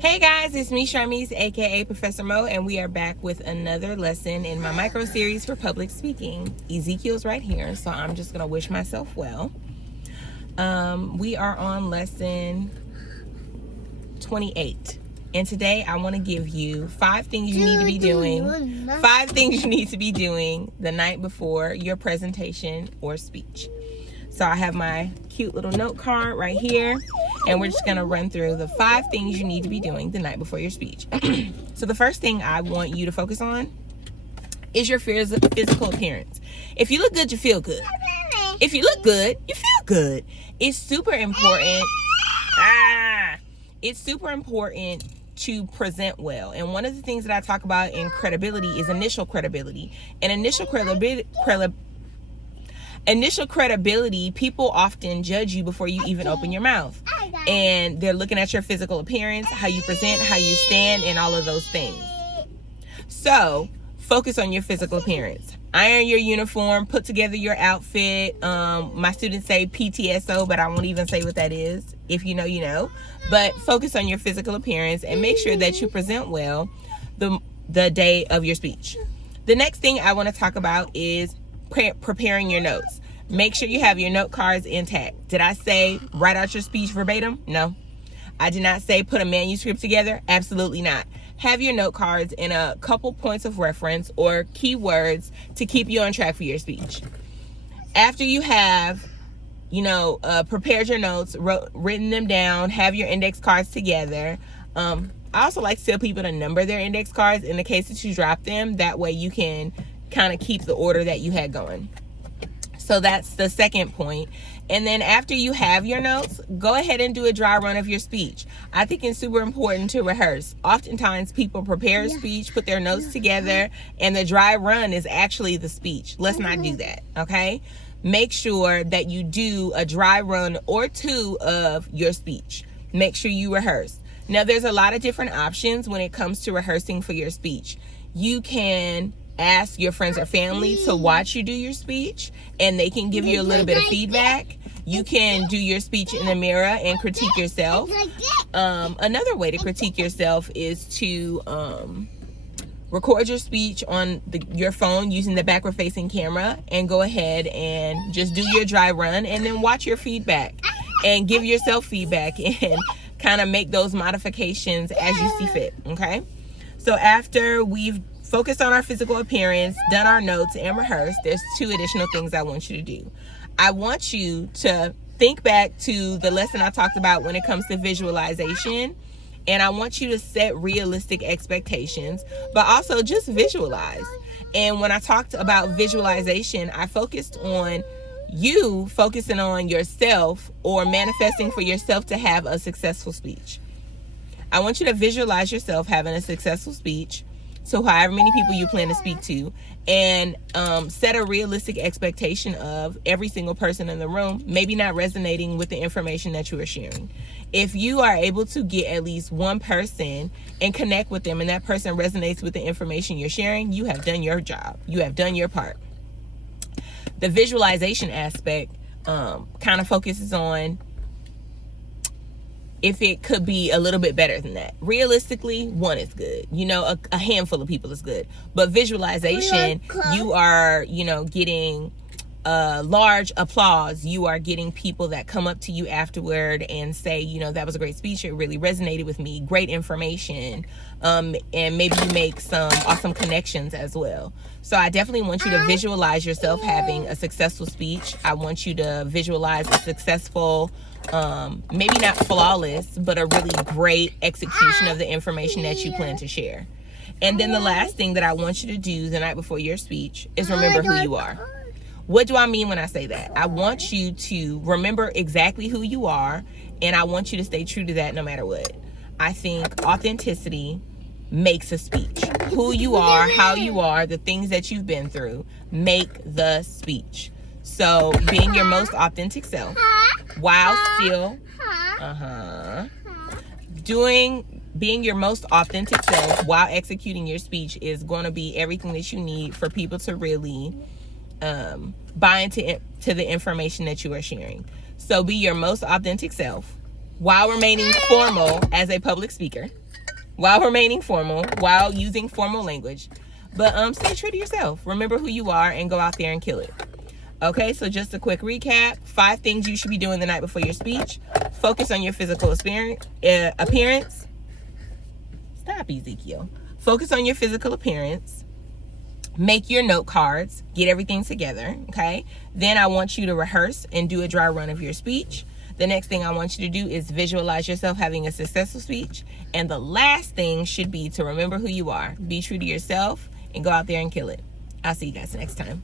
Hey guys, it's me, Sharmise, aka Professor Mo, and we are back with another lesson in my micro series for public speaking. Ezekiel's right here, so I'm just gonna wish myself well. We are on lesson 28, and today I want to give you 5 things you need to be doing. 5 things you need to be doing the night before your presentation or speech. So I have my cute little note card right here, and we're just gonna run through the 5 things you need to be doing the night before your speech. So the first thing I want you to focus on is your physical appearance. If you look good, you feel good. If you look good, you feel good. It's super important. It's super important to present well. And one of the things that I talk about in credibility is initial credibility. And initial credibility, people often judge you before you even open your mouth. And they're looking at your physical appearance, how you present, how you stand, and all of those things. So focus on your physical appearance. Iron your uniform, put together your outfit. My students say PTSO, but I won't even say what that is. If you know, you know. But focus on your physical appearance and make sure that you present well the day of your speech. The next thing I want to talk about is preparing your notes. Make sure you have your note cards intact. Did I say write out your speech verbatim? No. I did not say put a manuscript together. Absolutely not. Have your note cards in a couple points of reference or keywords to keep you on track for your speech. After you have, prepared your notes, written them down, have your index cards together. I also like to tell people to number their index cards in the case that you drop them. That way you can kind of keep the order that you had going. So that's the second point. And then after you have your notes, go ahead and do a dry run of your speech. I think it's super important to rehearse. Oftentimes people prepare a speech, put their notes together, and the dry run is actually the speech. Let's not do that, okay? Make sure that you do a dry run or 2 of your speech. Make sure you rehearse. Now, there's a lot of different options when it comes to rehearsing for your speech. You can ask your friends or family to watch you do your speech, and they can give you a little bit of feedback. You can do your speech in the mirror and critique yourself. Another way to critique yourself is to record your speech on your phone using the backward facing camera, and go ahead and just do your dry run and then watch your feedback and give yourself feedback and kind of make those modifications as you see fit, okay? So after we've focused on our physical appearance, done our notes, and rehearsed, there's 2 additional things I want you to do. I want you to think back to the lesson I talked about when it comes to visualization, and I want you to set realistic expectations, but also just visualize. And when I talked about visualization, I focused on you focusing on yourself or manifesting for yourself to have a successful speech. I want you to visualize yourself having a successful speech, so however many people you plan to speak to, and set a realistic expectation of every single person in the room maybe not resonating with the information that you are sharing. If you are able to get at least one person and connect with them, and that person resonates with the information you're sharing, you have done your job. You have done your part. The visualization aspect kind of focuses on if it could be a little bit better than that. Realistically, 1 is good. A handful of people is good. But visualization, you are, getting large applause. You are getting people that come up to you afterward and say, that was a great speech. It really resonated with me. Great information. And maybe you make some awesome connections as well. So I definitely want you to visualize yourself having a successful speech. I want you to visualize a successful, maybe not flawless, but a really great execution of the information that you plan to share. And then the last thing that I want you to do the night before your speech is remember who you are. What do I mean when I say that? I want you to remember exactly who you are, and I want you to stay true to that no matter what. I think authenticity makes a speech. Who you are, how you are, the things that you've been through make the speech. So being your most authentic self while still being your most authentic self while executing your speech is going to be everything that you need for people to really buy into the information that you are sharing. So be your most authentic self while remaining formal as a public speaker. while remaining formal, while using formal language. But stay true to yourself. Remember who you are and go out there and kill it. Okay, so just a quick recap. 5 things you should be doing the night before your speech. Focus on your physical appearance. Stop, Ezekiel. Focus on your physical appearance. Make your note cards. Get everything together, okay? Then I want you to rehearse and do a dry run of your speech. The next thing I want you to do is visualize yourself having a successful speech. And the last thing should be to remember who you are. Be true to yourself and go out there and kill it. I'll see you guys next time.